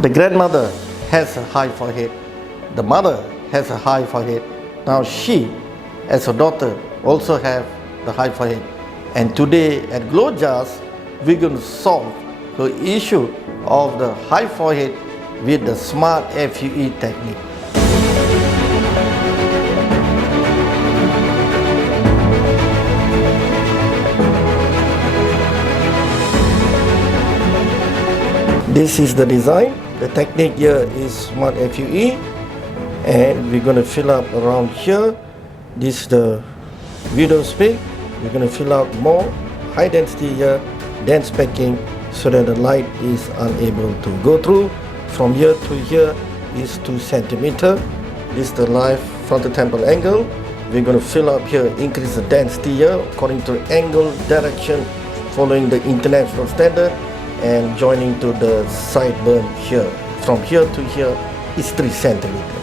The grandmother has a high forehead. The mother has a high forehead. Now she, as a daughter, also have the high forehead. And today at GLOJAS, we're going to solve the issue of the high forehead with the smart FUE technique. This is the design. The technique here is smart FUE, and we're going to fill up around here. This is the window space. We're going to fill out more high density here, dense packing, so that the light is unable to go through. From here to here is 2 centimeter. This is the live frontal temple angle. We're going to fill up here, increase the density here according to angle direction, following the international standard, and joining to the sideburn here. From here to here is 3 centimeter.